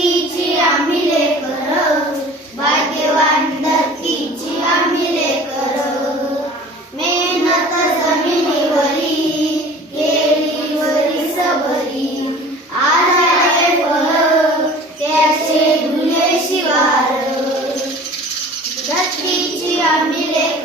धरतीची आम्ही लेकर भाग्यवान धरतीची आम्ही लेकर मेहनत जमिनीवरी केळीवरी सबरी. आधारे फळ त्याचे धुले शिवार. धरतीची आम्ही लेकर